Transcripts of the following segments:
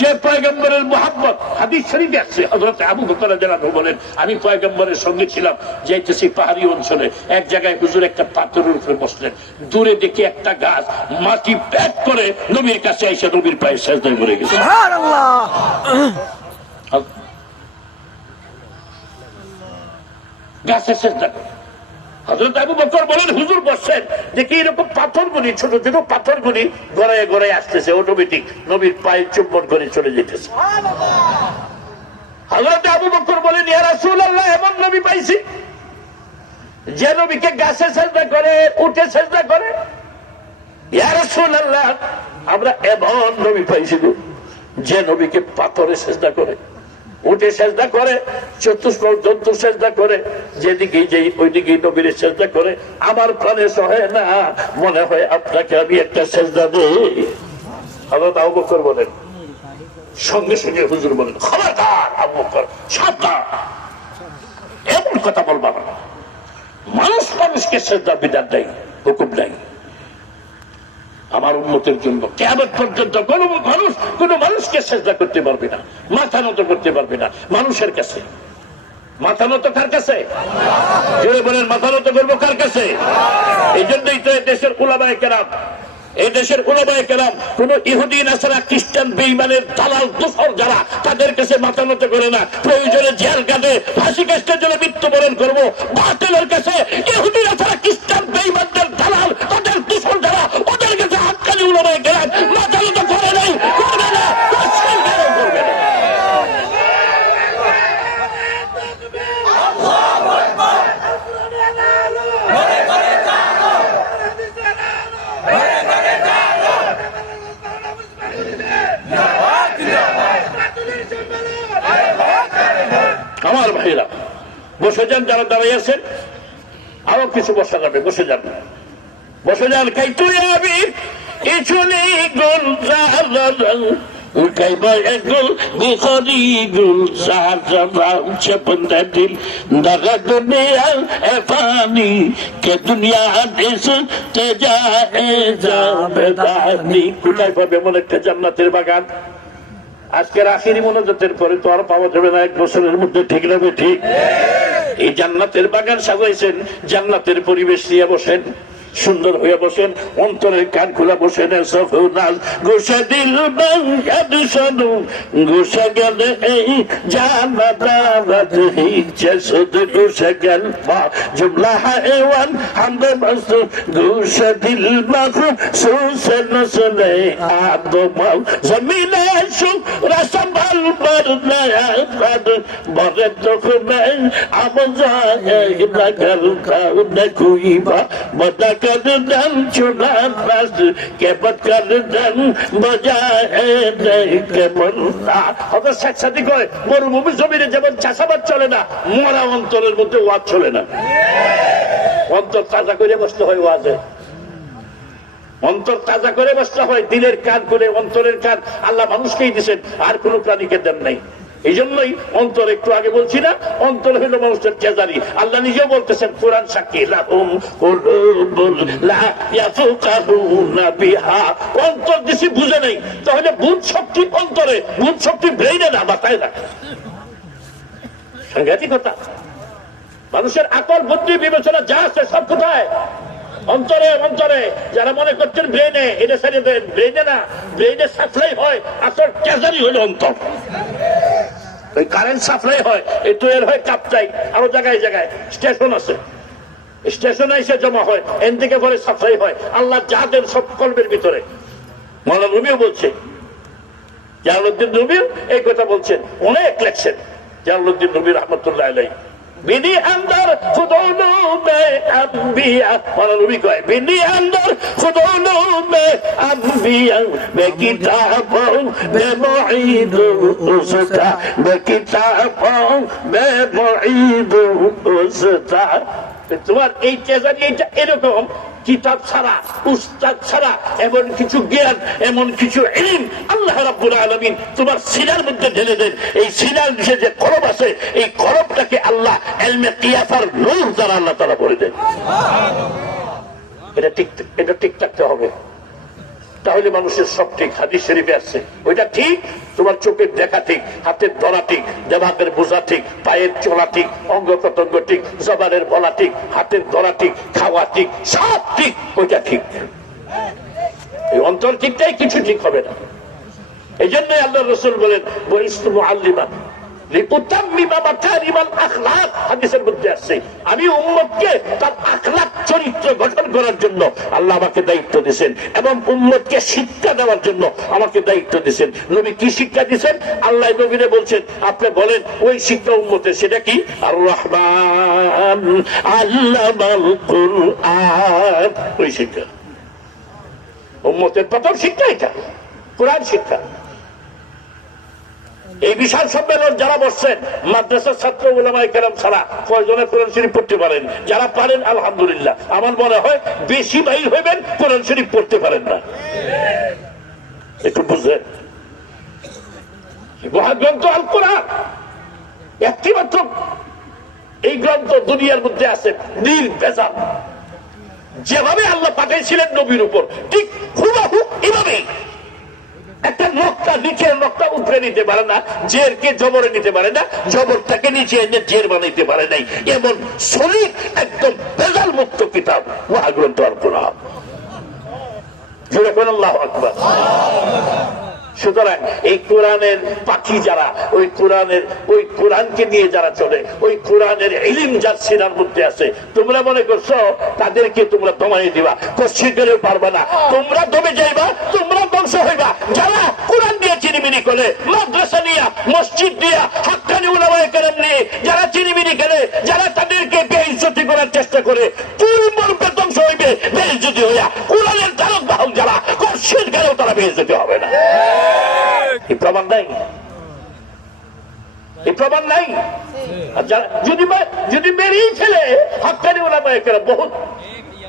যে পয়গম্বরের মুহাব্বত হাদিস শরীফে আছে, হযরত আবু বকর রাদিয়াল্লাহু বলেন, আমি পয়গম্বরের সঙ্গে ছিলাম, যাইতেছি পাহাড়ি অঞ্চলে, এক জায়গায় হুজুর একটা পাথরের উপরে বসলেন, দূরে দেখি একটা গাছ মাটি প্যাক করে নবীর কাছে এসে নবীর পায়ে সেজদায় পড়ে গেছে। সুবহানাল্লাহ। গাছে সেজদা করে হযরত আবু বকর বলেন, হুজুর বসছেন, দেখি এরকম পাথরগুলি, ছোট ছোট পাথরগুলি গড়ায় গড়ায় আসতেছে, অটোমেটিক নবীর পায়ে চুম্বন করে চলে যেতেছে। হযরত আবু বকর বলেন, ইয়া রাসূলুল্লাহ, এমন নবী পাইছি যে নবীকে গাছে সেজদা করে, উঠে সেজদা করে। ইয়া রাসূলুল্লাহ, আমরা এমন নবী পাইছি যে নবীকে পাথরে সেজদা করে, উঠে সেজদা করে, চতুষ্পদ সেজদা করে, যেদিকে যেই ওইদিকে নবীর সেজদা করে। আমার প্রাণে সহে না, মনে হয় আপনাকে আমি একটা সেজদা দেই। হযরত আবু বকর বলেন, সঙ্গে সঙ্গে হুজুর বলেন, খবরদার আবু বকর, সাবধান, এমন কথা বলবা না। মানুষ মানুষকে সেজদা বিধান দেয়, হুকুম দেয়। আমার উম্মতের জন্য কিয়ামত পর্যন্ত কোন মানুষকে সেজদা করতে পারবে না, মাথা নত করতে পারবে না মানুষের কাছে। মাথা নত কার কাছে? জোরে বলেন, মাথা নত করবো কার কাছে? এই জন্যই তো দেশের উলামায়ে কেরাম, এই দেশের উলামায়ে কেরাম কোন ইহুদি নাসারা খ্রিস্টান বেঈমানের দালাল দোসর যারা, তাদের কাছে মাথা নত করে না। প্রয়োজনে জেল কাটে, ফাঁসি কাস্টের জন্য মৃত্যুবরণ করবো। বাতিলের কাছে, ইহুদি নাসারা খ্রিস্টান বেঈমানদের দালাল, তাদের দোসর যারা, ওদের কাছে হাক্কানি উলামায়ে কেরাম মাথা নত করে নাই, করবে না, করবে না। আমার ভাইরা, বসে যান, যারা দাঁড়িয়ে আছেন আরো কিছু বসা যাবে, বসে যান, বসে যান। খাই তুই আমি কিছু নেই গুল গুল বিখরি গুল দিল দাগা দুনিয়া এ পানি কে দুনিয়া দেশ তে যাবে দানি। কোথায় পাবে এমন একটা জান্নাতের বাগান? আজকের আখিরি মোনাজাতের পরে তো আর পাওয়া যাবে না, 1 বছরের মধ্যে, ঠিক না? ঠিক। এই জান্নাতের বাগান সাজাইছেন, জান্নাতের পরিবেশ নিয়ে বসেন, সুন্দর হয়ে বসেন, অন্তরের কান খোলা বসেন। গোসা দিল বাংলাদেশানু গোসা গেল এই জান্নাত হিচ্ছে সুদ গোসা গেল মা জুমলা হায়ওয়ান হামদে মাসু গোসা দিল মাখু সুসেন সুনে আদমাও জমিনে সু রাসমাল বরনায়া কাদ বরে তখনে আমজা ইবরাগাল কাউনে কুইবা বদা করদন চুনা বাস কে বদ করদন বজায় কে মনটা। অত সাথী কয়, মরুভূমি জমিনে যেমন চাষাবাদ চলে না, মরা অন্তরের মধ্যে ওয়াজ চলে না। অন্তর তাজা করে বসতে হয় ওয়াজে, অন্তর তাজা করে বসতে হয়, দিলের কান করে, অন্তরের কান আল্লাহ মানুষকেই দিচ্ছেন, আর কোন প্রাণীকে দেন নাই। এই জন্যই অন্তর, একটু আগে বলছি না, অন্তর হইল মানুষের ট্রেজারি। আল্লাহ নিজেও বলতেছেন, কোরআন সাক্ষী, লাহুম কুলুবুন লা ইয়াফকাহুনা বিহা। অন্তর দিছি, বুঝে নেই, তাহলে বুঝ শক্তি অন্তরে, বুঝ শক্তি ব্রেইনে না, মাথায় না। সাংঘাতিকতা। মানুষের আকল, বুদ্ধি, বিবেচনা যা আছে সব কোথায়? অন্তরে। অন্তরে। যারা মনে করছেন ব্রেনে, এটা ছেড়ে দেন, ব্রেনে না, ব্রেনে সাপ্লাই হয়, আসল ট্রেজারি হইল অন্তর। ওই কারেন্ট সাপ্লাই হয়, এই তৈরি হয় কাপটাই, আরো জায়গায় জায়গায় স্টেশন আছে, স্টেশনে এসে জমা হয়, এন থেকে পরে সাপ্লাই হয়। আল্লাহ যা দেন সব কলবের ভিতরে। মৌলানা রুমিও বলছে, জালালউদ্দিন রুমি এই কথা বলছেন, অনেক লেখছেন জালালউদ্দিন রুমি রহমতুল্লাহ আলাইহি। বিনি अंदर खुदोनों में अंबिया, मौलाना रूमी कहे बिनी अंदर खुदोनों में अंबिया, मैं किताबों में मुईद उसका, मैं किताबों में मुईद उसका। তোমার এই ট্রেজারি এইটা এরকম, কিতাব ছাড়া, উস্তাদ ছাড়া, এমন কিছু জ্ঞান, এমন কিছু ইলম আল্লাহ রাব্বুল আলামিন তোমার সিনার মধ্যে ঢেলে দেন। এই সিনার যে কলব আছে, এই কলবটাকে আল্লাহ ইলমে কিয়াফার নূর দ্বারা আল্লাহ তাআলা ভরে দেন। এটা ঠিক থাকতে হবে। তাহলে মানুষের সব ঠিক। হাদিস শরীফে আসছে ওইটা ঠিক, তোমার চোখের দেখা ঠিক, হাতের ধরা ঠিক, দেমাগের বোঝা ঠিক, পায়ের চলা ঠিক, অঙ্গ প্রত্যঙ্গ ঠিক, জবানের বলা ঠিক, হাতের ধরা ঠিক, খাওয়া ঠিক, সব ঠিক, ওইটা ঠিক। এই অন্তর ঠিকটাই কিছু ঠিক হবে না। এই জন্যই আল্লাহ রাসূল বলেন বহিস্তু মুআল্লিমান লিউতাম্মিমা মাকারিমাল আখলাক, হাদিসের মধ্যে আছে আমি উম্মতকে তার আখলাক চরিত্র গঠন করার জন্য আল্লাহ আমাকে দায়িত্ব দিয়েছেন এবং উম্মতকে শিক্ষা দেওয়ার জন্য আমাকে দায়িত্ব দিয়েছেন। নবী কি শিক্ষা দিয়েছেন? আল্লাহ নবীরে বলছেন আপনি বলেন ওই শিক্ষা উম্মতের, সেটা কি? আর রহমান আল্লামাল কুরআন, ওই শিক্ষা উম্মতের প্রথম শিক্ষা, এটা কোরআন শিক্ষা। এই বিশাল সম্মেলন যারা বসছেন মাদ্রাসার ছাত্র উলামায়ে কেরাম ছাড়া কয়জনে কোরআন শরীফ পড়তে পারেন? যারা পারেন আলহামদুলিল্লাহ। আমার মনে হয় বেশি বাইর হইবেন কোরআন শরীফ পড়তে পারেন না, একটু বুঝলেন? মহাগ্রন্থ আল কোরআন একটি মাত্র এই গ্রন্থ দুনিয়ার মধ্যে আছে নির্ভেজাল। যেভাবে আল্লাহ পাঠিয়েছিলেন নবীর উপর ঠিক হুবহু এভাবেই। একটা নকটা নিচে নকটা উপরে নিতে পারে না, জেরকে জবরে নিতে পারে না, জবরটাকে নিচে এনে জের বানাইতে পারে নাই, এমন সলিড একদম ভেজাল মুক্ত কিতাব মহাগ্রন্থ আল কোরআন। জোরে বলেন আল্লাহু আকবার। সুতরাং এই কোরআনের পাখি যারা, ওই কোরআনকে নিয়ে যারা চলে, ওই কোরআনের ইলম যার সিনার মধ্যে আছে, তোমরা মনে করছো তাদেরকে তোমরা দমাই দিবা, কষ্ট করেও পারবা না। তোমরা দমে যাইবা, তোমরা ধ্বংস হইবা। যারা কোরআন দিয়ে চিনিমিনি করে, মাদ্রাসা নিয়ে, মসজিদ দিয়া, হাক্কানি উলামায়ে কেরাম নিয়ে যারা চিনিমিনি করে, যারা তাদেরকে বেইজ্জতি করার চেষ্টা করে, পূর্ণরূপে ধ্বংস হইবে বেইজ্জতি হইয়া। কোরআনের ধারক বাহক যারা, কষ্টের কারেও তারা বেইজ্জতি হবে না। এই প্রমাণ নাই, এই প্রমাণ নাই। যদি মেরেই ফেলে হাক্কানি উলামায়ে কেরাম বহুত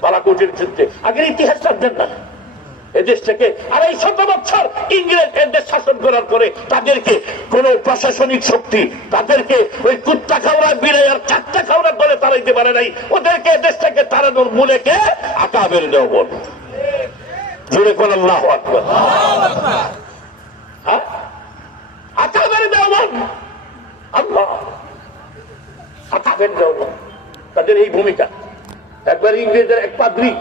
বালাকোটের যুদ্ধে, আগের ইতিহাস জানতেন না। এদেশ থেকে ২৫০ বছর ইংরেজ এদের শাসন করার পরে তাদেরকে কোন প্রশাসনিক শক্তি তাদেরকে ওই কুত্তা খাওয়া বিড়াই আর চারটা খাওয়া করে তাড়াইতে পারে নাই। ওদেরকে এদেশ থেকে তাড়ানোর মূলেকে আকাবের দেওবন। জোরে কোন আল্লাহু আকবার। আকাবের দেওবন, আল্লাহ আকাবের দেওবন, তাদের এই ভূমিকা। একবার ইংরেজের এক পাদ্রী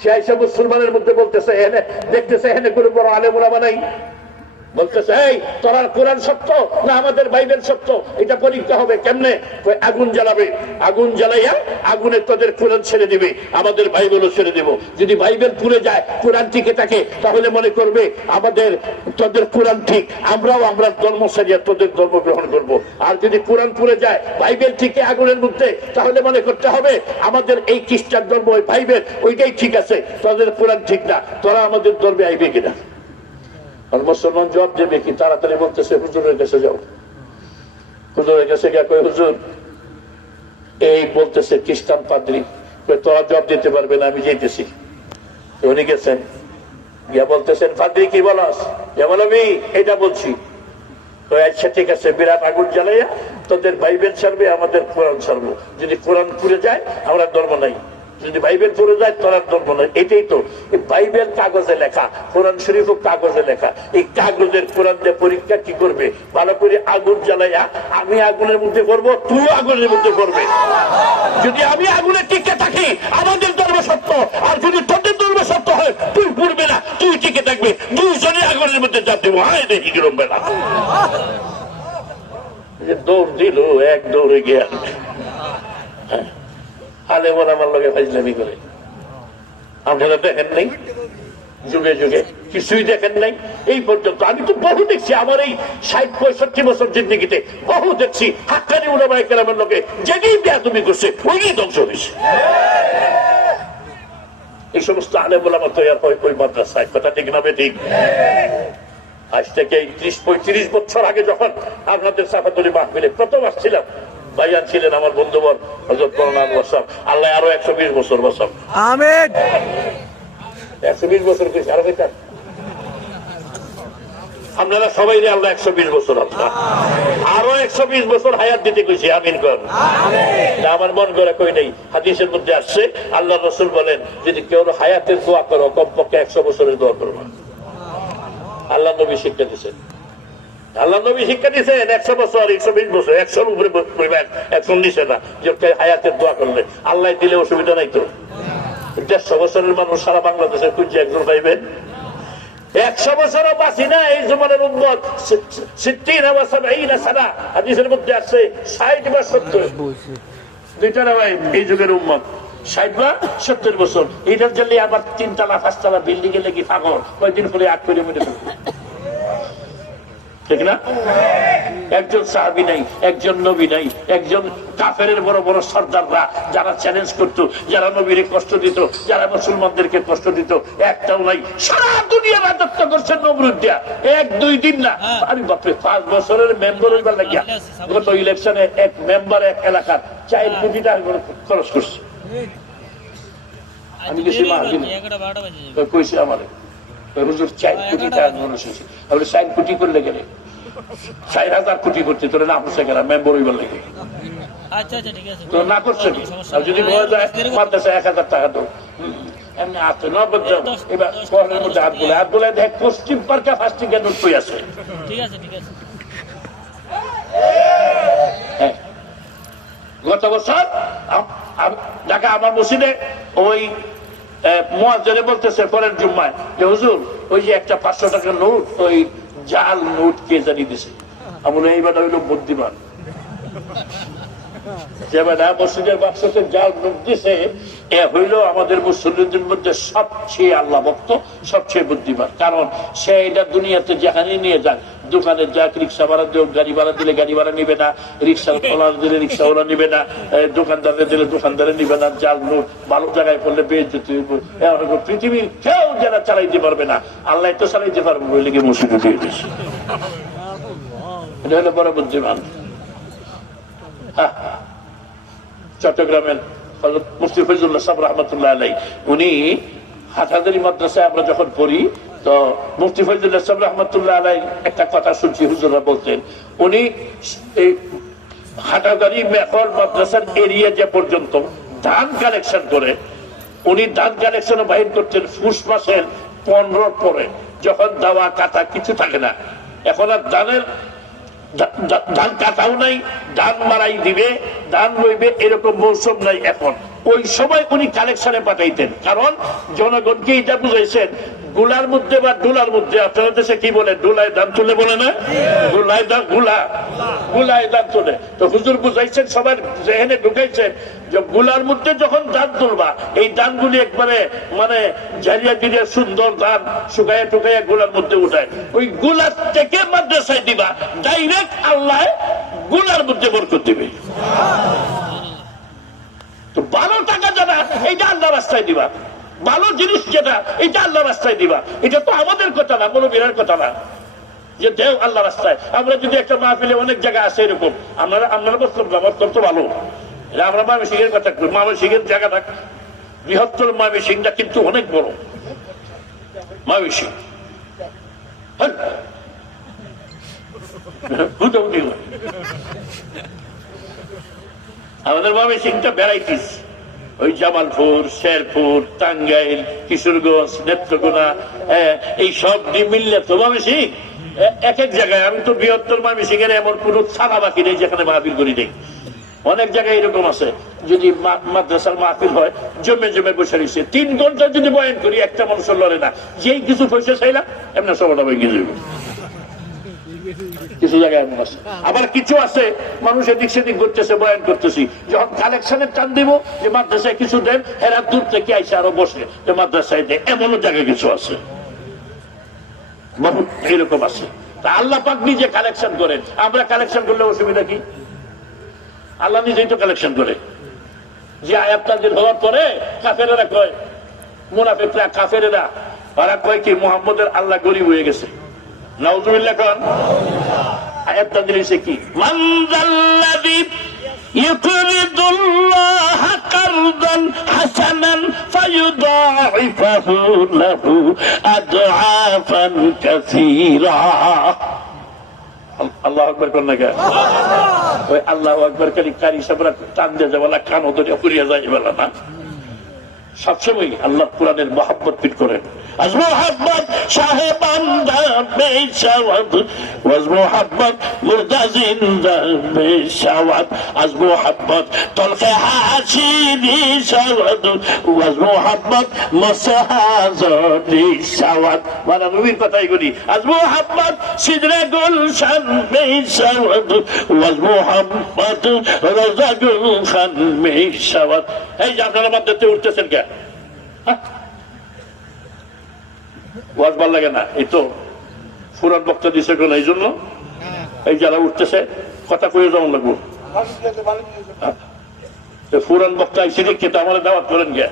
সে আইসা মুসলমানের মধ্যে বলতেছে, এনে দেখতেছে এনে কোনো বড় আলেম ওলামা নাই, বলতেছে এই তোরা কোরআন সত্য না আমাদের বাইবেল সত্য, এটা পরীক্ষা হবে কেমনে? আগুন জ্বালাবে, আগুন জ্বালাইয়া আগুনে তোদের কোরআন ছেড়ে দিবে, আমাদের বাইবেলও ছেড়ে দেব। যদি বাইবেল পুড়ে যায়, কোরআন টিকে থাকে, তাহলে মনে করবে আমাদের তোদের কোরআন ঠিক, আমরাও আমরা ধর্ম সারিয়া তোদের ধর্ম গ্রহণ করব। আর যদি কোরআন পুড়ে যায়, বাইবেল ঠিকে আগুনের মধ্যে, তাহলে মনে করতে হবে আমাদের এই খ্রিস্টান ধর্ম ওই বাইবেল ওইটাই ঠিক আছে, তোদের কোরআন ঠিক না, তোরা আমাদের ধর্মে আইবে কিনা। আর মুসলমান জবাব দেবে কি? তাড়াতাড়ি বলতেছে হুজুরের কাছে যাও। হুজুরের কাছে গিয়ে কই হুজুর এই বলতেছে খ্রিস্টান পাদ্রী, তোরা জবাব দিতে পারবে না, আমি যেতেছি। উনি গেছেন, গিয়া বলতেছেন পাদ্রী কি বলাস? বলবি এটা বলছি। আচ্ছা ঠিক আছে, বিরাট আগুন জ্বালাইয়া তোদের বাইবেল ছাড়বে, আমাদের কোরআন ছাড়বো। যদি কোরআন পুড়ে যায় আমরা ধর্ম নাই, যদি বাইবেল পড়ে যায় তোরার ধর্ম নয়। এটাই তো বাইবেল কাগজে লেখা, কোরআন শরীফও কাগজে লেখা। এই কাগজের কোরআন দিয়ে পরীক্ষা কি করবে? ভালো করে আগুন জ্বালাইয়া আমি আগুনের মধ্যে করবো, তুইও আগুনের মধ্যে করবে। যদি আমি আগুনে টিকে থাকি আমাদের ধর্ম সত্য, আর যদি তোদের ধর্ম সত্য হয় তুই পুড়বে না, তুই টিকে থাকবে, দুইজনে আগুনের মধ্যে চাপ দেবো। হায় দেখি কিরম বেলা দৌড় দিল, এক দৌড়ে গিয়া আলে বলে আমার লোকে ফাইজলামি করে। আপনারা দেখেন নাই যুগে যুগে কিছুই দেখেন নাই এই পর্যন্ত? আমি তো বহু দেখছি, আমার এই ৬০-৬৫ বছর জিন্দেগিতে বহু দেখছি হাক্কানি উলামায়ে কেরামের লোকে যেই বেয়াদবি করছে ওই ধ্বংস হয়েছে। এই সমস্ত আলেম ওলামা তৈরি হয় ওই মাদ্রাসায়, কথা ঠিক না ঠিক? আজ থেকে ৩০-৩৫ বছর আগে যখন আপনাদের সাফাতুলি মাহফিলে প্রথম আসছিলাম, ভাইয়ান ছিলেন আমার বন্ধুবর হযরত মাওলানা ওয়াসাব, আল্লাহ আরো ১২০ বছর বসাব। আমিন। ১২০ বছর কইছে আর কয়টা? আপনারা সবাই আল্লাহ ১২০ বছর আল্লাহ আরো ১২০ বছর হায়াত দিতে কইছে। আমিন কর। আমার মন করে কই নাই। হাদিসের মধ্যে আসছে আল্লাহ রাসূল বলেন যদি কেউ হায়াতের দোয়া করো কমপক্ষে ১০০ বছরের দোয়া করবা। আল্লাহ নবী শিক্ষা দিচ্ছেন। আল্লাহ নবী শিক্ষা দিচ্ছেন 100 বছর, 120 বছর, 100-র উপরে 119 না যে হায়াতের দোয়া করলে আল্লাহ দিলে অসুবিধা নাই তো। 150 বছরের মানুষ সারা বাংলাদেশের খুঁজছে একজন পাইবেন। 100 বছরও বাঁচি না এই জমানের উম্মত। 60 সানা হাদিসের মধ্যে আছে 60 বা 70 দুইটা ভাই এই যুগের উম্মত 60 বা 70 বছর। এটার জন্য আবার 3 তলা 5 তলা বিল্ডিং এ লেগে পাগল কয়েকদিন পরে 8 করে মরে থাকবে, ঠিক না? একজন সাহাবী নাই, একজন নবী নাই, একজন কাফেরের বড় বড় সর্দাররা যারা চ্যালেঞ্জ করতো, যারা নবীরে কষ্ট দিত, যারা মুসলমানদেরকে কষ্ট দিত, একটাও নাই। সারা দুনিয়া রাজত্ব করছেন নমরুদ দিয়া, 1-2 দিন না। আমি বাপরে 5 বছরের মেম্বার হইবার লাগিয়া গত ইলেকশনে এক মেম্বার এক এলাকার 4 কোটি টাকা খরচ করছে। আমি গেছি মাহফিলে, কইছে আমারে হুজুর 4 কোটি টাকা খরচ হয়েছে। তাহলে 4 কোটি করলে গেলে 4,000 কোটি করছে, তোরা না করছে কেন মেম্বার হইবার লাগে? তো না করছে কি? আর যদি বলা যায় মাদ্রাসা 1,000 টাকা দাও, এমনি আছে নগদ যাও। এবার শহরের মধ্যে হাত বলে দেখ পশ্চিম পার্কে ফার্স্ট গেট কই আছে। গত বছর ঢাকা আমার মসজিদে ওই মুয়াজ্জিন বলতেছে পরের জুম্মায় যে হুজুর ওই যে একটা 500 টাকার নোট, ওই জাল নোট কে জানি দিছে। আমার এইবার হইলো বুদ্ধিমান, যে বেটা মসজিদের বাক্সতে জাল নোট দিছে এ হইল আমাদের মুসলিমদের মধ্যে সবচেয়ে আল্লাহ ভক্ত, সবচেয়ে বুদ্ধিমান। কারণ সে এটা দুনিয়াতে যেখানে নিয়ে যাক, দোকানে যাক, রিক্সা ভাড়া দিলে গাড়ি ভাড়া দিলে গাড়ি ভাড়া নিবে না, রিক্সা ওলা দিলে রিক্সা ওলা নিবে না, দোকানদারে দিলে দোকানদারে নিবে না, জাল নোট ভালো জায়গায় পড়লে বেইজ্জতি হইব। পৃথিবীর কেউ যারা চালাইতে পারবে না, আল্লাহ তো চালাইতে পারবে বলে কি মসজিদে দিয়ে দিয়েছে। এটা হলো বড় বুদ্ধিমান। চট্টগ্রামের মুফতি ফয়জুল্লাহ সাহেব রহমতুল্লাহ আলাইহি, উনি হাটহাজারী মাদ্রাসায় আমরা যখন পড়ি, তো মুফতি ফয়জুল্লাহ সাহেব রহমতুল্লাহ আলাইহি একটা কথা শুনছি হুজুররা বলতেন, উনি এই হাটহাজারী মেহর মাদ্রাসার এরিয়া যে পর্যন্ত ধান কালেকশন করে, উনি ধান কালেকশন বাহির করতেন ফুস মাসের 15 পরে, যখন দাওয়া কাটা কিছু থাকে না। এখন আর ধান কাটাও নাই, ধান মারাই দিবে, ধান রইবে, এরকম মৌসুম নাই এখন। ওই সময় উনি কালেকশনে পাঠাইতেন, কারণ জনগণকে এটা বুঝাইছেন গুলার মধ্যে বা ডুলার মধ্যে, আপনাদের দেশে কি বলে ডুলায় ধান তুলে বলে না, গুলায় ধান গুলায় ধান তুলে। তো হুজুর বুঝাইছেন, সবার জেহেনে ঢুকাইছেন যে গুলার মধ্যে যখন ধান তুলবা, এই ধানগুলি একবারে মানে ঝারিয়া ঝিরিয়া সুন্দর ধান শুকাইয়া টুকাইয়া গুলার মধ্যে উঠায়, ওই গুলার থেকে মাদ্রাসায় দিবা, ডাইরেক্ট আল্লাহ গুলার মধ্যে বরকত দিবে। তো 12 টাকা যারা এইটা আল্লাহ রাস্তায় দিবা, ভালো জিনিস যেটা এটা আল্লাহ রাস্তায় দিবা। এটা তো আমাদের কথা না, কোনো বিরাট কথা না যে দেও আল্লাহ রাস্তায়। আমরা যদি একটা মাহফিলে অনেক জায়গা আছে এরকম, আপনারা বলতাম না, বলতাম তো ভালো, আমরা ময়মনসিংহের কথা করি, ময়মনসিংহের জায়গাটা বৃহত্তর, ময়মনসিংহটা কিন্তু অনেক বড়। ময়মনসিংহ আমাদের ময়মনসিংহটা ভ্যারাইটিস, ওই জামালপুর, শেরপুর, টাঙ্গাইল, কিশোরগঞ্জ, নেত্রকোনা, এই সব দিয়ে মিললে তো ময়মনসিংহ এক এক জায়গায়। আমি তো বৃহত্তর ময়মনসিংহের এমন কোন ছাড়া বাকি নেই যেখানে মাহফিল করি নেই। অনেক জায়গায় এরকম আছে, যদি মাদ্রাসার মাহফিল হয় জমে জমে বসে রয়েছে, 3 ঘন্টা যদি বয়ান করি একটা মানুষের লড়ে না, যেই কিছু পয়সা চাইলাম এমনি সবাটা ভেঙে যাবে। কিছু জায়গায় এমন আছে, আবার কিছু আছে মানুষ এদিক সেদিক করতেছে, বয়ান করতেছি, যখন কালেকশনের টান দিব যে মাদ্রাসায় কিছু দেন, এরা দূর থেকে আইসে আরো বসে যে মাদ্রাসায় দেয়, এমনও জায়গায় কিছু আছে, এরকম আছে। তা আল্লাহ পাক নিজে কালেকশন করেন, আমরা কালেকশন করলে অসুবিধা কি? আল্লাহ নিজেই তো কালেকশন করে। যে আয়াত নাযিল হওয়ার পরে কাফেরেরা কয়, মুনাফিকরা কাফেরেরা ওরা কয় কি মুহাম্মদের আল্লাহ গরিব হয়ে গেছে। নাউযুবিল্লাহ কোন আয়াত নাযিল হইছে কি, মান যাল্লাযী ইউকরিদুল্লাহ কারদান হাসানান ফায়ুদাইফাহু লাহু আদআফান কাসীরা। আল্লাহু আকবার কোন নাকি? ওই আল্লাহু আকবার কারি কারি সবরা টান দিয়ে যাওয়ালা, কান ধরে পুড়িয়া যায় বলা না, সবসময় আল্লাহ কোরআনের মহব্বত ফিট করেন। আজ মোহাম্মদ সাহেবান্দা বেশাওয়াত, ওয়াজ মোহাম্মদ মুর্দা জিন্দা বেশাওয়াত, আজ মোহাম্মদ তলখে হাসিনি সাওয়াত, ওয়াজ মোহাম্মদ মসহাজনি সাওয়াত। মানে নবীর কথাই বলি, আজ মোহাম্মদ সিদরে গুলশান বেশাওয়াত, ওয়াজ মোহাম্মদ রোজা গুলশান বেশাওয়াত। এই যে আপনারা মধ্যে উঠতেছেন কে? ওয়াজ ভাল লাগে না, এই তো ফুরান বক্তা দিছে কেন? এই জন্য এই যারা উঠতেছে কথা কয়ে যেমন লাগবো, ফুরান বক্তা এসে খেতে আমার দাওয়াত করেন গে।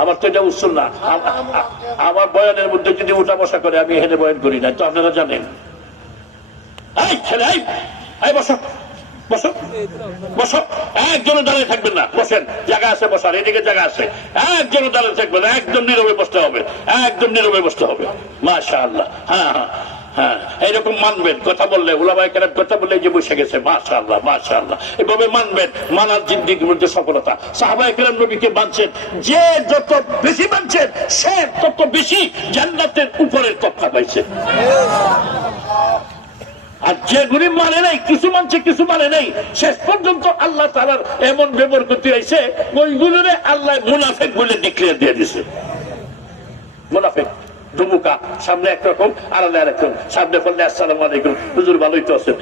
আমার তো এটা উৎসল না, আমার বয়ানের মধ্যে যদি উঠা বসা করে আমি এখানে বয়ান করি না, তো আপনারা জানেন। এই ছেলে, এই বসো বসো বসো, একজনও দাঁড়িয়ে থাকবেন না, বসেন, জায়গা আছে বসার, এদিকে জায়গা আছে, একজনও দাঁড়িয়ে থাকবেন না, একদম নীরবে বসতে হবে, একদম নীরবে বসতে হবে। মাশাআল্লাহ, হ্যাঁ হ্যাঁ হ্যাঁ, এইরকম মানবেন। কথা বললে ওলামায়ে কেরাম কথা বললে যে বসে গেছে, মাশাআল্লাহ মাশাআল্লাহ, এভাবে মানবেন। মানার জিন্দেগির মধ্যে সফলতা। সাহাবায়ে কেরাম নবীকে মানছেন, যে যত বেশি মানছেন সে তত বেশি জান্নাতের উপরের তথ্য পাইছে। আর যে গরিব মানে নাই, কিছু মানছে কিছু মানে নাই, শেষ পর্যন্ত আল্লাহ তাআলার এমন বেবরকতি হয়েছে, ওইগুলোরে আল্লাহ মুনাফিক বলে ডিক্লেয়ার দিয়ে দিছে। মুনাফিক দুমুকা, সামনে একরকম আড়ালে আরেকরকম, সামনে বললে আসসালামু আলাইকুম হুজুর ভালোই তো আছেন,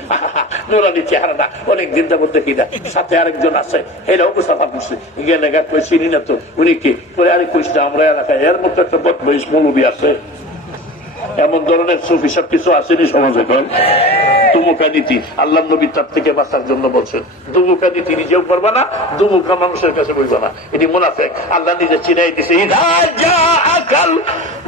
নুরানি চেহারাটা অনেক দিন যাবত দেখি না, সাথে আরেকজন আছে এরাও মুসাফা করছে, গেলে গা কই চিনি না তো, উনি কি পরে আরেক কইস না আমরা এলাকায় এর মতো একটা বদমাইশ মৌলবী আছে। এমন ধরনের সুফি সব কিছু আসেনি সমাজে। কন দুমুখা নীতি আল্লাহ নবী তার থেকে বাঁচার জন্য বলছেন, দুমুখা নীতি নিজেও করবা না, দুমুখা মানুষের কাছে বলবা না, এটি মুনাফিক। আল্লাহ নিজে চিনাই দিছে, ইযা জাআকাল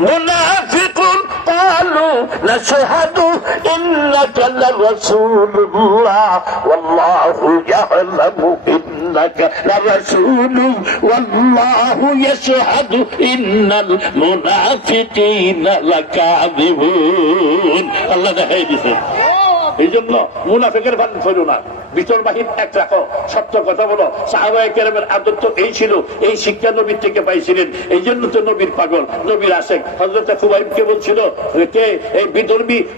মুনাফিকুন ক্বালু নাশহাদু ইন্নাকা লারাসূলুল্লাহ ওয়াল্লাহু ইয়ালামু ইন্নাকা লারাসূলু ওয়াল্লাহু ইয়াশহাদু ইন্নাল মুনাফিকিনা লাকাযিবুন। আল্লাহ দেখাই দিছে। এই জন্য মুনাফিকের ভান করো না, ভিতর বাহির এক রাখো, সত্য কথা বলো। সাহাবায়ে কেরামের আদত তো এই ছিল, এই শিক্ষা নবীর থেকে পাইছিলেন, এই জন্য তো নবীর পাগল, নবীর আশেক। হযরত খুবাইবকে বলছিল, কে এই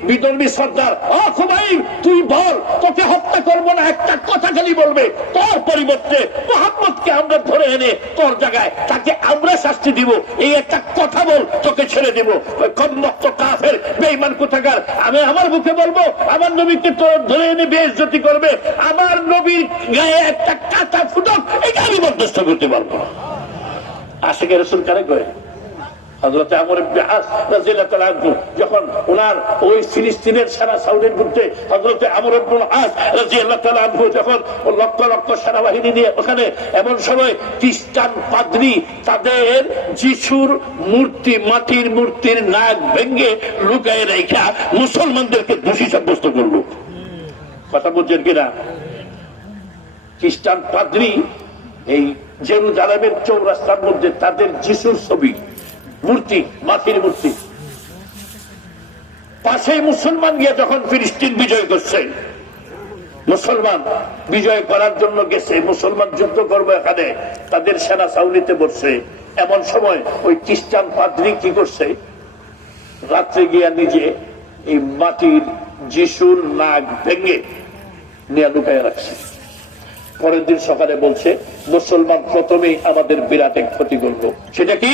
বিধর্মী সর্দার, ও খুবাইব তুই বল, তোকে হত্যা করবো না, একটা কথা খালি বলবে, তোর পরিবর্তে মুহাম্মদকে আমরা ধরে এনে তোর জায়গায় তাকে আমরা শাস্তি দিব, এই একটা কথা বল, তোকে ছেড়ে দিব। কম্মক্ত কাফের বেঈমান কোথাকার, আমি আমার মুখে বলবো আমার নবীকে তোর ধরে এনে বেইজ্জতি করবে, আমার নবীর গায়ে একটা কাঁটা ফুটক, এটা আমি বরদাস্ত করতে পারবো না। আশিকে রাসূল কারে কয়? হযরত আমর ইবনে আস রাদিয়াল্লাহু তাআলা আনহু যখন ওনার ওই ফিলিস্তিনের সেনা সাউদের মধ্যে হযরত আমর ইবনে আস রাদিয়াল্লাহু তাআলা আনহু যখন লক্ষ লক্ষ সেনাবাহিনী নিয়ে ওখানে, এমন সময় খ্রিস্টান পাদ্রী তাদের যিশুর মূর্তি, মাটির মূর্তির নাক ভেঙে লুকায় রেখা মুসলমানদেরকে দোষী সাব্যস্ত করলো। কথা বলছেন কিনা? খ্রিস্টান পাদ্রী এই জেরুজালেমের চৌরাস্তার মধ্যে তাদের যিশুর ছবি, মূর্তি, মাটির মূর্তি, পাশে মুসলমান গিয়ে যখন ফিলিস্তিন বিজয় করছে, মুসলমান বিজয় করার জন্য গেছে, মুসলমান যুদ্ধ করবে এখানে, তাদের সেনা ছাউনিতে বসছে, এমন সময় ওই খ্রিস্টান পাদ্রী কি করছে, রাত্রে গিয়া নিজে এই মাটির যিশুর নাক ভেঙে নিয়ে লুকায় রাখছে। পরের দিন সকালে বলছে, মুসলমান প্রথমেই আমাদের বিরাট এক ক্ষতি করলো, সেটা কি?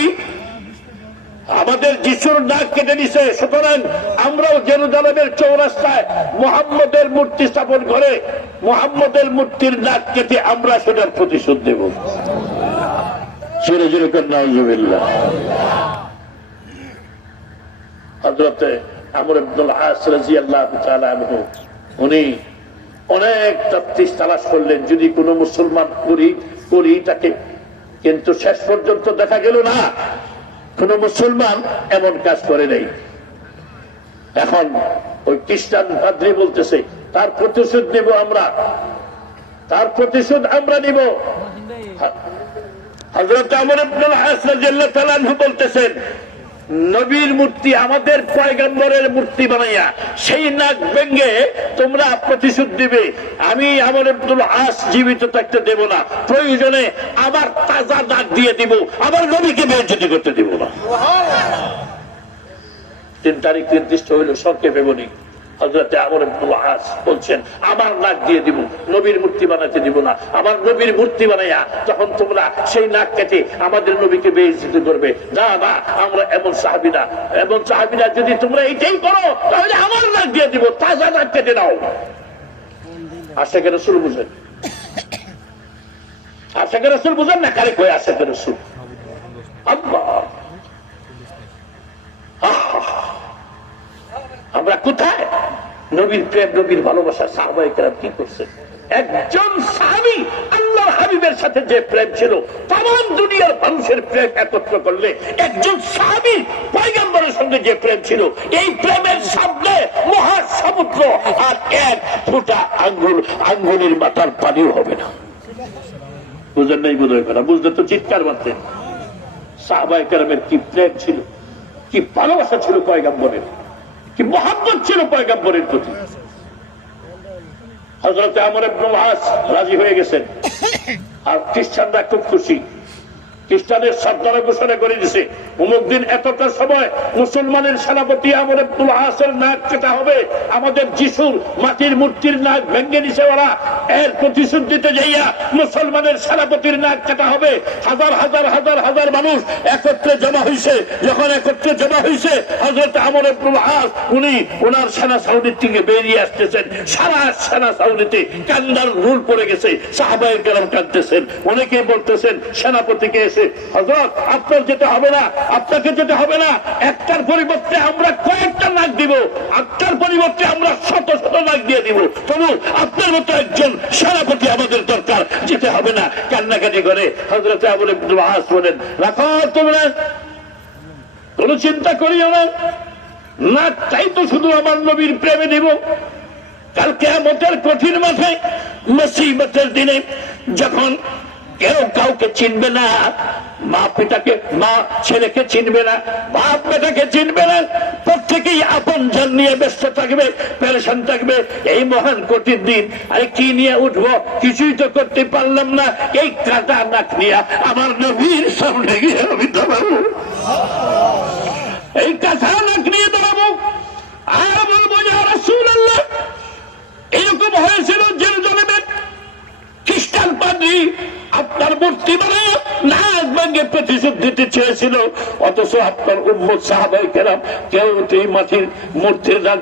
আমাদের যিশুর নাক কেটে দিছে, সুতরাং আমরাও জেরুজালেমের চৌরাস্তায় মুহাম্মদের মূর্তি স্থাপন করে মুহাম্মদের মূর্তির নাক কেটে আমরা সেটার প্রতিশোধ দেব। জোরে জোরে কর নাউজুবিল্লাহ। হযরত আমর ইবনুল আস রাদিয়াল্লাহু তাআলা আনহু উনি অনেক তফতিশ তালাশ করলেন, যদি কোন মুসলমান করি তাকে, কিন্তু শেষ পর্যন্ত দেখা গেল না কোন মুসলমান এমন কাজ করে নাই। এখন ওই খ্রিস্টান পাদ্রী বলতেছে, তার প্রতিশোধ নেব আমরা, তার প্রতিশোধ আমরা নিব। হযরত আমর ইবনুল আস রাদিয়াল্লাহু তাআলা আনহু বলতেছেন, নবীর মূর্তি আমাদের পয়গম্বরের মূর্তি বানাইয়া সেই নাক ভেঙ্গে তোমরা প্রতিশোধ দিবে। আমি আমর ইবনুল আস জীবিত থাকতে দেব না, প্রয়োজনে আবার তাজা নাক দিয়ে দিব, আবার নবীকে বেইজ্জতি করতে দিব না। 3 তারিখ নির্দিষ্ট হইল, সংক্ষেপে বলি। হযরতে আমর ইবনুল আস বলছেন আমার নাক দিয়ে দিব, নবীর মূর্তি বানাতে দিব না। আমার নবীর মূর্তি বানাইয়া তখন তোমরা সেই নাক কেটে আমাদের নবীকে বেইজ্জতি করবে। না না, আমরা এমন সাহাবী না, এমন সাহাবী না। যদি তোমরা এইটাই করো তাহলে আমার নাক দিয়ে দিব, তাজা নাক কেটে নাও। আশিকে রাসূল বুঝেন, আশিকে রাসূল বুঝেন না? কারে কই আশিকে রাসূল? আল্লাহ, আমরা কোথায়? নবীর প্রেম, নবীর ভালোবাসা। সাহাবায়ে কেরাম কি করছেন? একজন সাহাবী আল্লাহর হাবিবের সাথে যে প্রেম ছিল, তাম দুনিয়ার মানুষের প্রেম একত্র করলে একজন সাহাবী পয়গম্বরের সঙ্গে যে প্রেম ছিল, এই প্রেমের সামনে মহাসমুদ্র আর এক ফোঁটা আঙ্গুলের মাথার পানিও হবে না। বুঝেন নাই? বোধ হয় না, বুঝলে তো চিৎকার মারতেন। সাহাবায়ে কেরামের কি প্রেম ছিল, কি ভালোবাসা ছিল পয়গম্বরের, কি মহব্বত ছিল পয়গম্বরের প্রতি। হযরত আমর ইবনুল আস রাজি হয়ে গেছেন, আর খ্রিস্টানরা খুব খুশি। খ্রিস্টানের সরকার ঘোষণা করে দিছে, অমুক দিন এতটা সময় মুসলমানের সেনাপতি আমর ইবনুল আসের নাক কাটা হবে। আমাদের যিশুর মাটির মূর্তির নাক ভেঙে দিছে ওরা, এর প্রতিশোধ দিতে যাইয়া মুসলমানের সেনাপতির নাক কাটা হবে। হাজার হাজার হাজার হাজার মানুষ একত্রে জমা হয়েছে। যখন একত্রে জমা হয়েছে, হযরত আমর ইবনুল আস উনি ওনার সেনা ছাউনির থেকে বেরিয়ে আসতেছেন। সারা সেনা ছাউনিতে কান্নার রুল পড়ে গেছে। সাহাবায়ে কেরাম কাঁদতেছেন, অনেকে বলতেছেন সেনাপতিকে এসে, হযরত আপনার যেতে হবে না, আপনাকে যেতে হবে না, একটার পরিবর্তে আমরা কয়েকটা নাক দিব, একটার পরিবর্তে আমরা শত শত নাক দিয়ে দিব, তবু আপনার মতো একজন সেনাপতি আমাদের দরকার, যেতে হবে না। কান্নাকাটি করে হযরত আবু ইবনুল আস বলেন, রাখো তোমরা, কোন চিন্তা করিও না, নাকটাই তো শুধু আমার নবীর প্রেমে দিব। কাল কিয়ামতের কঠিন মাঠে, মুসিবতের দিনে, যখন কেউ কাউকে চিনবে না, মা পিতাকে, মা ছেলেকে চিনবে না, বাপ বেটাকে চিনবে না, প্রত্যেকেই আপন জন নিয়ে ব্যস্ত থাকবে, পেরেশান থাকবে। এই মহান কঠিন দিন, আরে কি নিয়ে উঠবো, কিছুই তো করতে পারলাম না, এই কাটা নাক নিয়ে আমার নবীর সামনে গিয়ে আমি দাঁড়াবো, এই কাটা নাক নিয়ে দাঁড়াবো, আর বলবো ইয়া রাসূলুল্লাহ। এরকম হয়েছিল জেরুজালেমের খ্রিস্টান পাদ্রী আপনার মূর্তি বানায় নাক ভেঙে প্রতিশোধ দিতে চেয়েছিল, অথচ আপনার উম্মত সাহাবায়ে কেরাম কেউ এই মাটির মূর্তির নাক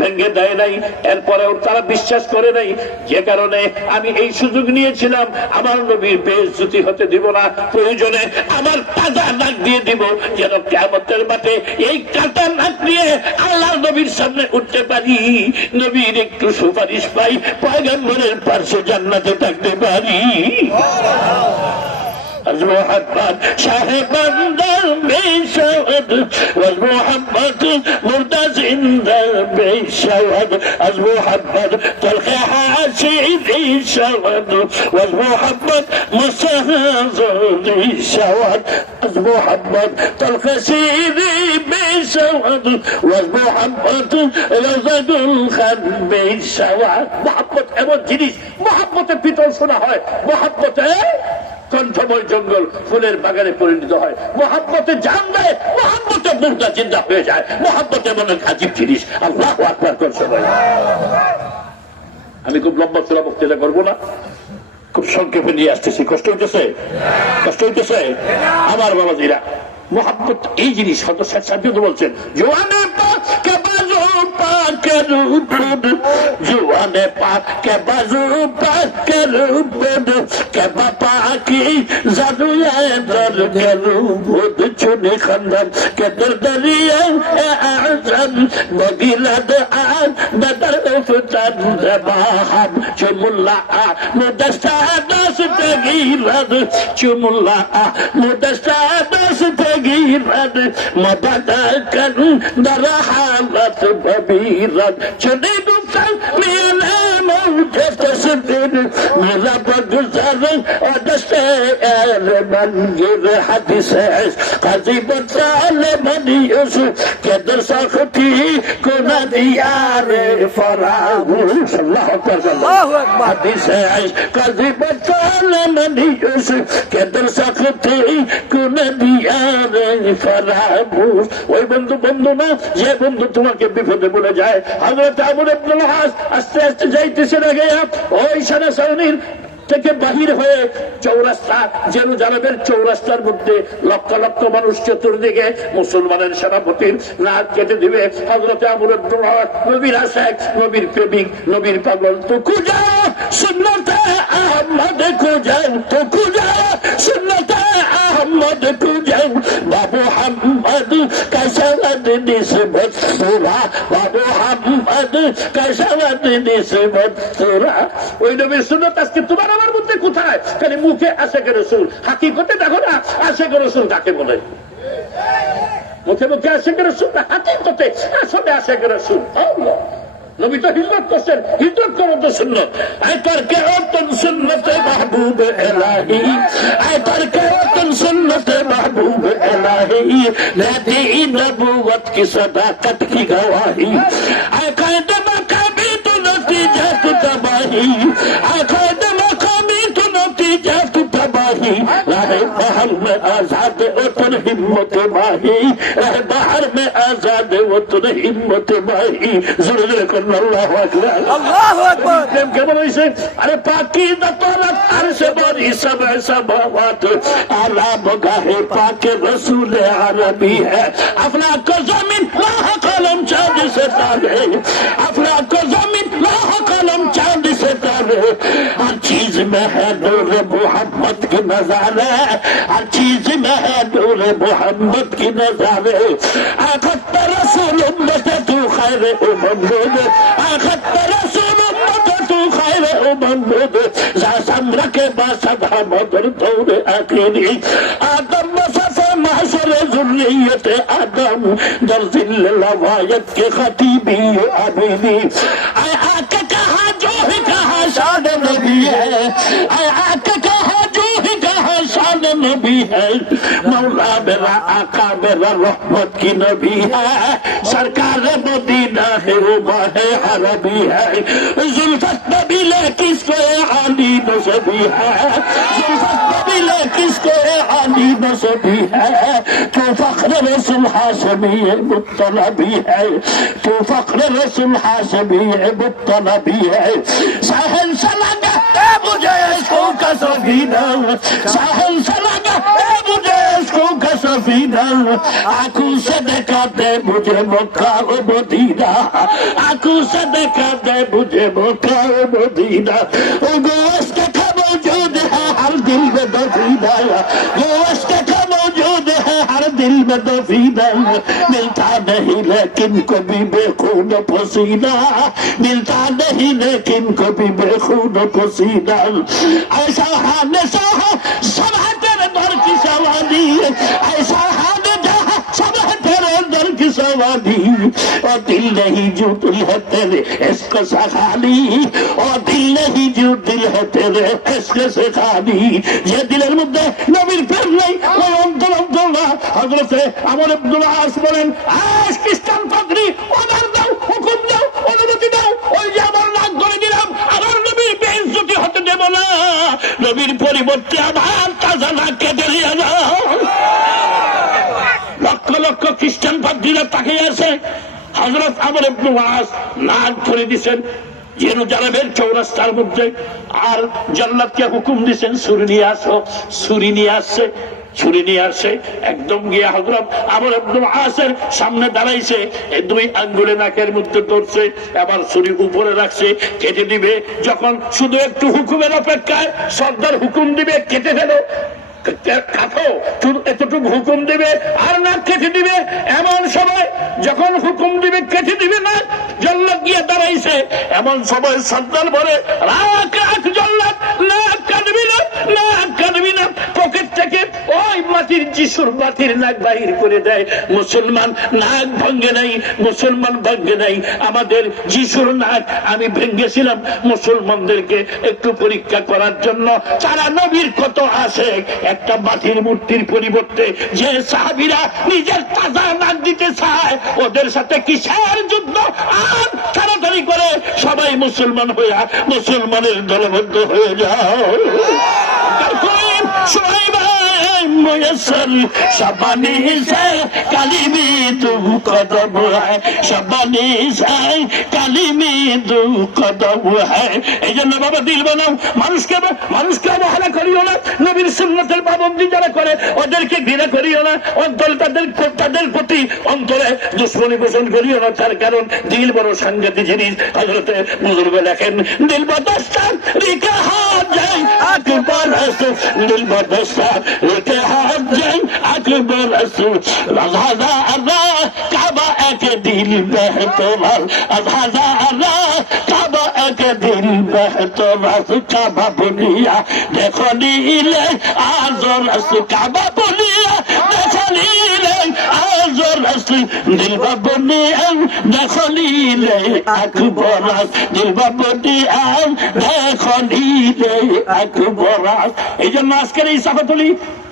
ভেঙে দেয় নাই, এরপরেও তারা বিশ্বাস করে নাই। যে কারণে আমি এই সুযোগ নিয়েছিলাম, আমার নবীর বেইজ্জতি হতে দিব না, প্রয়োজনে আমার তাজা নাক দিয়ে দিব, যেন কিয়ামতের মাঠে এই কাটা নাক নিয়ে আল্লাহ নবীর সামনে উঠতে পারি, নবীর একটু সুপারিশ পাই, পয়গম্বরের পার্শ্বে জান্নাতে থাকতে পারি। از محبت شاه بندر میشود و از محبت مرده زنده میشود، از محبت تلخ حسیدی شود و از محبت مسحزدی شود، از محبت تلخ حسیدی میشود و از محبت لذت الخد میشود। محبت এমন জিনিস, محبت পিতল শোনা হয়, محبت কণ্ঠময় জঙ্গল ফুলের বাগানে পরিণত হয়, মহাব্বতে জান দেয়, মহাব্বতে মুর্দা জিন্দা হয়ে যায়, মহাব্বতে মনে আজীব জিনিস। আল্লাহু আকবার করছে। আমি খুব লম্বা চূড়া বক্তৃতা করবো না, খুব সংক্ষেপে নিয়ে আসতেছি। কষ্ট হইতেছে? কষ্ট হইতেছে? আমার বাবাজিরা, মহাব্বত এই জিনিস। হয়তো সাজ্জাদ বলছেন, জওয়ানে পাক কে বাজু পাক কে রূপদ, জওয়ানে পাক কে বাজু পাক কে রূপদ, কে বাপা কি জাদু দর কে রূপদ, চুনি খানদান কে দরিয়া এ আযম বগিলাদ আদ বদর উফতান বাহাব চুমুল্লা মুদস্তা দাস তগিলাদ, চুমুল্লা মুদস্তা দাস تغيرا مبادكا درحالة ببيرا شديد من موجة تصدر مرابا جزارا ودستاء منگیر حدیث ہے قاضی بطالبانی یوسف کے در سختی کو نہ دیا رے فراموش اللہ اکبر حدیث ہے قاضی بطالبانی یوسف کے در سختی کو نہ دیا رے فراموش ওই বন্ধু বন্ধু না যে বন্ধু তোমাকে বিপদে বলে যায় হযরত আমর ইবনে আস আস্তে আস্তে যাইতেছে আগে ওই সানা সাউনির থেকে বাহির হয়ে চৌরাস্তা জেরুজালেমের চৌরাস্তার মধ্যে লক্ষ লক্ষ মানুষ চতুর্দিকে মুসলমানের সেনাপতির নাক কেটে দিবে হযরত আমর ইবনে আস নবীর আশিক নবীর প্রেমিক নবীর পাগল তো কুজা সুন্নতে আহমদ কুজা তো কুজা সুন্নতে আহমদ কুজা বাবু মোহাম্মদ কাশাওয়াত নিসবত সুরা বাবু মোহাম্মদ কাশাওয়াত নিসবত সুরা ওই নবীর সুন্নাত আজকে তোমার আমার মধ্যে কোথায় খালি মুখে আশিক রাসূল হাকিকতে দেখো না আশিক রাসূল কাকে বলে মুখে মুখে আশিক রাসূল হাকিকতে আসলে আশিক রাসূল আল্লাহ নবী তো হিজরত করছেন হিজরত করো তো সুন্নাত আয় তার কে তুম সুন্নতে মাহবুব ইলাহি আয় তার কে তুম সুন্নতে মাহবুব इलाही लेती नबूवत की सदाकत की गवाही आकायद मकामी तो नतीजा तो तबाही आकायद मकामी तो नतीजा तो तबाही रहे बहर में आजाद उतर हिम्मत माही रहे बहर में आजाद उतर हिम्मत माही जरूर करना अल्लाह अकबर प्रेम के बोलो इसे अरे पाकीदा तौरत अर्श बरी सब समावात आला बगाहे पाके रसूल अरबी है अफलाक को जमीन लाह कलम चांद से तारे अफलाक को जमीन लाह कलम चांद से तारे हर चीज में है नूर मोहम्मद की नजारे हर चीज में है नूर मोहम्मद की नजारे आखत रसूल उम्मत तू खैर उम्मत आखत रसूल उम्मत तू खैर उम्मत जा समर के बासद मगर दौर आखिरी आदम महशर ज़ुर्रियत आदम दर ज़िल लवायत के खतीबी अमीनी आए आके कहा जो ही कहा शान नबी है आए आके कहा जो ही कहा शान नबी है मौला मेरा आका मेरा रहमत की नबी है सरकार मदीना है रुबा है अरबी है जुल्फत नबी ले किसको आली नसबी है जुल्फत नबी ले किसको आली नसबी है तो फख्र रसूल हाशमी मुत्तलबी है तो फख्र रसूल हाशमी मुत्तलबी है साहिल सलागा मुझे इसको का सफीना साहिल सलागा मुझे इसको का सफीना आंखों से देखा दे मुझे मक्का व मदीना आंखों से देखा दे मुझे मक्का व मदीना गोश्त का मौजूद है हर दिल में दफीना गोश्त का मौजूद है हर दिल में दफीना मिलता नहीं लेकिन कभी बेखून पसीना मिलता नहीं लेकिन कभी बेखून पसीना ऐसा हाल सहा सब है तेरे दर की सवारी ऐसा हाल जहाँ सब है तेरे दर की सवारी और दिल नहीं जो दिल है तेरे इश्क से खाली और दिल नहीं जो दिल है तेरे इश्क से खाली ये दिलेर मध्य नबीर प्रेम नहीं ওই অন্তর অন্তরটা হযরতে আমর ইবনে আস বলেন আজ খ্রিস্টান পাদ্রী অর্ডার দাও হুকুম দাও অনুমতি দাও ওই যে আমার নাক ধরে দিলাম আমার নবীর বেইজ্জতি হতে দেব না নবীর পরিবর্তে আবার তাজা নাক কেটে দিয়ে দাও লক্ষ লক্ষ খ্রিস্টান পাদ্রীরা তাকিয়ে আছে হযরত আমর ইবনে আস নাক ধরে দিয়েছেন জেরুজালেমের চৌরাস্তার মধ্যে আর জান্নাতকে হুকুম দিয়েছেন ছুরি নিয়ে আসো ছুরি নিয়ে আসছে ছুরি নিয়ে আসে একদম গিয়ে হযরত আমর ইবনে আসের সামনে দাঁড়াইছে এই দুই আঙ্গুলে নাকের মধ্যে ধরছে আবার ছুরি উপরে রাখছে কেটে দিবে যখন শুধু একটু হুকুমের অপেক্ষায় সরদার হুকুম দিবে কেটে ফেলো কাটো এতটুকু হুকুম দিবে আর নাক কেটে দিবে এমন সময় যখন হুকুম দিবে কেটে দিবে না জল্লাদ গিয়ে দাঁড়াইছে এমন সময় সর্দার বলে রাখ রাখ জল্লাদ নাক কাটবি না পকেট থেকে ওই মাটির যিশুর মাটির নাক বাহির করে দেয়। মুসলমান নাক ভাঙ্গে নাই, মুসলমান ভাঙ্গে নাই। আমাদের যিশুর নাক আমি ভেঙ্গেছিলাম মুসলমানদেরকে একটু পরীক্ষা করার জন্য। তারা নবীর কত আসে, একটা মাটির মূর্তির পরিবর্তে যে সাহাবীরা নিজের তাজা নাক দিতে চায়, ওদের সাথে কিসের যুদ্ধ? আর তাড়াতাড়ি করে সবাই মুসলমান হইয়া মুসলমানের দলবদ্ধ হয়ে যাও। शबानी से काली में तू कदम है, शबानी से काली में तू कदम है। এই জন্য বাবা দিল বানাও, মানুষকে অবহেলা করিও না। নবীর সুন্নতের পাবন্দি যারা করে ওদেরকে ঘৃণা করিও না, অন্তর তাদের প্রতি অন্তরে দুশ্মনী পোষণ করিও না। তার কারণ দিল বড় সাংঘাতিক জিনিস। হযরতে বুজুর্গ লেখেন, দিল বদস্তা রেখে হাত যায় আকবর রাসূল, দিল বদস্তা রেখে হাত যায় আকবর রাসূল। আল্লাহ আল্লাহ কাবা এক দিল বেহতর, আল্লাহ আল্লাহ কাবা এক দিল বেহতর। কাবা বলিয়া দেখো নীলে আজর রাসূল, কাবা বলিয়া দেখো নীলে আজর রাসূল। দিল বলিয়া দেখো নীলে আকবর, দিল বলিয়া দেখো নীলে আকবর। এই জন্য আজকের এই সাফাতুলি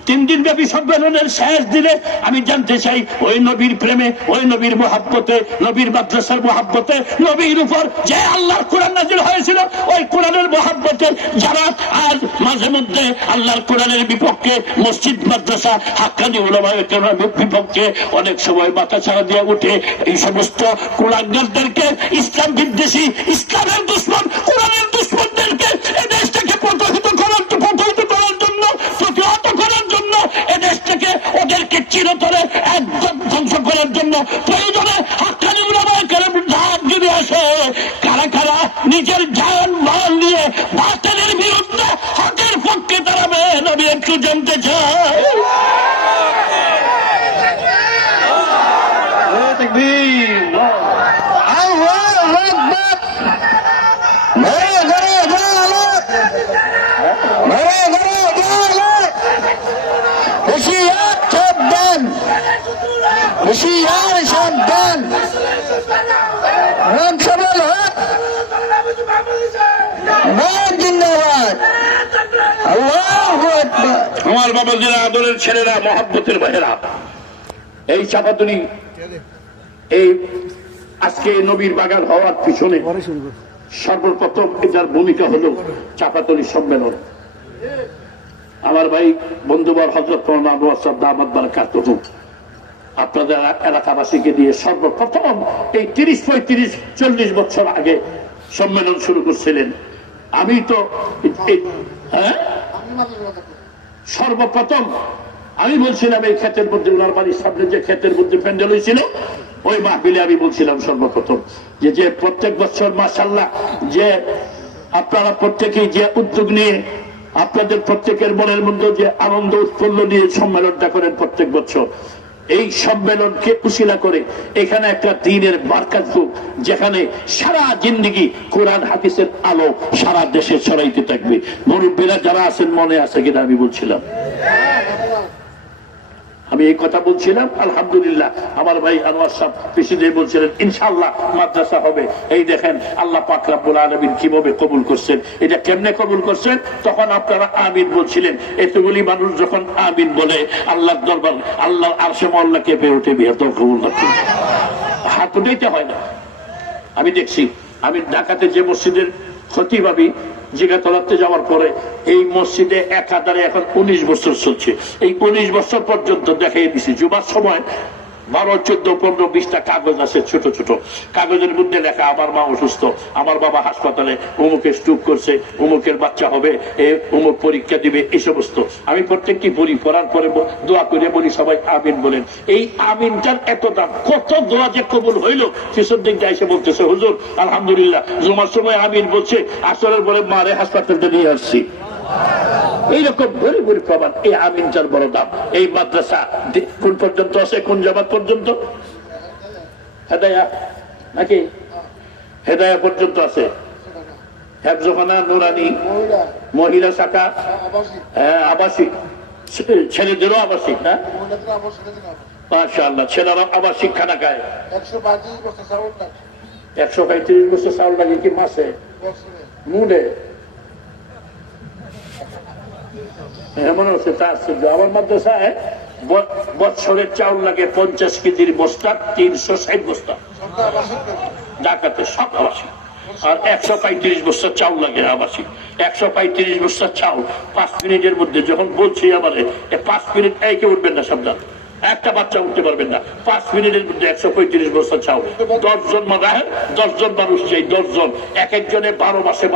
3 দিন ব্যাপী সম্মেলনের শেষ দিনে আমি জানতে চাই, ওই নবীর প্রেমে, ওই নবীর মহাব্বতে, নবীর মাদ্রাসার মহাব্বতে, নবীর উপর যে আল্লাহর কোরআন নাযিল হয়েছিল, ওই কোরআনের মহাব্বতে যারা আজ মাঝে মধ্যে আল্লাহর কোরআনের বিপক্ষে, মসজিদ মাদ্রাসা হাক্কানি উলামায়ে কেরামের বিপক্ষে অনেক সময় মাথা ছাড়া দিয়ে উঠে, এই সমস্ত কুলাঙ্গারদেরকে, ইসলাম বিদ্বেষী, ইসলামের দুশমন, কোরআনের দুশমনদেরকে এই দেশ থেকে প্রতিহত করার জন্য, প্রতিহত করার জন্য, এদেশ থেকে ওদেরকে চিরতরে একদম ধ্বংস করার জন্য প্রয়োজনে হাক্কানি উলামায়ে কেরামের ধার যদি আসে, কারা কারা নিজের জান মাল নিয়ে বাতিলের বিরুদ্ধে হকের পক্ষে দাঁড়াবে, আমি একটু জানতে চাই। হুশিয়ার সাবধান, রাম সবল হক, জিন্দাবাদ, আল্লাহু আকবার। আমার বাবাজিরা, আদরের ছেলেরা, মহাব্বতের ভাইয়েরা, এই চাপাতুলি, এই আজকে নবীর বাগান হওয়ার পিছনে সর্বপ্রথম এটার ভূমিকা হলো চাপাতুলি সম্মেলন। আমার ভাই বন্ধুবর হযরত মাওলানা আবু আসদ দামাত বারাকাতুহু আপনাদের এলাকাবাসীকে দিয়ে সর্বপ্রথম এই 30, 35, 40 বছর আগে সম্মেলন শুরু করছিলেন। আমি তো সর্বপ্রথম আমি বলছিলাম এই ক্ষেতের মধ্যে, ওনার বাড়ির সামনে যে ক্ষেতের মধ্যে প্যান্ডেল হয়েছিল, ওই মাহফিলে আমি বলছিলাম সর্বপ্রথম যে প্রত্যেক বছর মাশাআল্লাহ যে আপনারা প্রত্যেকেই যে উদ্যোগ নিয়ে, আপনাদের প্রত্যেকের মনের মধ্যে যে আনন্দ উৎফুল্ল নিয়ে সম্মেলনটা করেন প্রত্যেক বছর, এই সম্মেলনকে উশিলা করে এখানে একটা দ্বীনের মার্কাজ হোক, যেখানে সারা জিন্দেগি কোরআন হাদিসের আলো সারা দেশে ছড়াইতে থাকবে। মুরব্বীরা যারা আছেন মনে আছে কিনা আমি বলছিলাম, আমি এই কথা বলছিলাম। আলহামদুলিল্লাহ আমার ভাই আনোয়ার সাহেব পিছিয়ে বলছিলেন ইনশাআল্লাহ মাদ্রাসা হবে। এই দেখেন আল্লাহ পাক রব্বুল আলামিন কিভাবে কবুল করছেন, এটা কেমনে কবুল করছেন। তখন আপনারা আমিন বলছিলেন। এতগুলি মানুষ যখন আমিন বলে, আল্লাহর দরবার, আল্লাহ আরশে মওলা কেঁপে ওঠে, বেহতর কবুল করতে হাত উঠাইতে হয় না। আমি দেখছি, আমি ঢাকাতে যে মসজিদের খতিব আমি জিগাতলাতে যাওয়ার পরে এই মসজিদে একাধারে এখন 19 বছর চলছে। এই 19 বছর পর্যন্ত দেখাই দিছি জুমার সময় 12, 14, 15, 20টা কাগজ আছে, ছোট ছোট কাগজের মধ্যে লেখা আমার মা অসুস্থ, আমার বাবা হাসপাতালে, অমুকের স্ট্রোক করছে, অমুকের বাচ্চা হবে, অমুক পরীক্ষা দিবে, এই সমস্ত আমি প্রত্যেকটি বলি। পড়ার পরে দোয়া করে বলি সবাই আমিন বলেন। এই আমিনটার এত দাম, কত দোয়া যে কবুল হইল। পিছন দিকটা এসে বলতেছে হুজুর আলহামদুলিল্লাহ জুমার সময় আমিন বলছে, আসরের পরে মারে হাসপাতালটা নিয়ে আসছি। এইরকম গরিব গরিব প্রমাণ। এই আমিনটার বড় দাম। এই মাদ্রাসা কোন পর্যন্ত আছে, কোন জামাত পর্যন্ত? হেদায়া নাকি হেদায়া পর্যন্ত আছে। হেফজখানা, নুরানি, মহিলা শাখা, হ্যাঁ আবাসিক, ছেলেদেরও আবাসিক না, মাশাআল্লাহ, ছেলেরা আবাসিক খানা খায়। 135 বছর চাউল লাগে কি মাসে মুডে? এমন হচ্ছে তা আশ্চর্য। আমার মাদ্রাসায় বৎসরের চাউল লাগে 50 কেজির বস্তা, 360 বস্তা। ঢাকাতে সব আবাসিক। আর 135 বস্তা চাউল লাগে আবাসিক। 135 বস্তা চাউল 5 মিনিটের মধ্যে যখন বলছি আমারে 5 মিনিট একে উঠবেন না, সাবধান, একটা বাচ্চা উঠতে পারবেন না। 5 মিনিটের মধ্যে 135 বস্তা চাউল। 10 জন মানুষ, 10 জন মানুষ চাই, 10 জন, এক একজনে 12 মাসে 12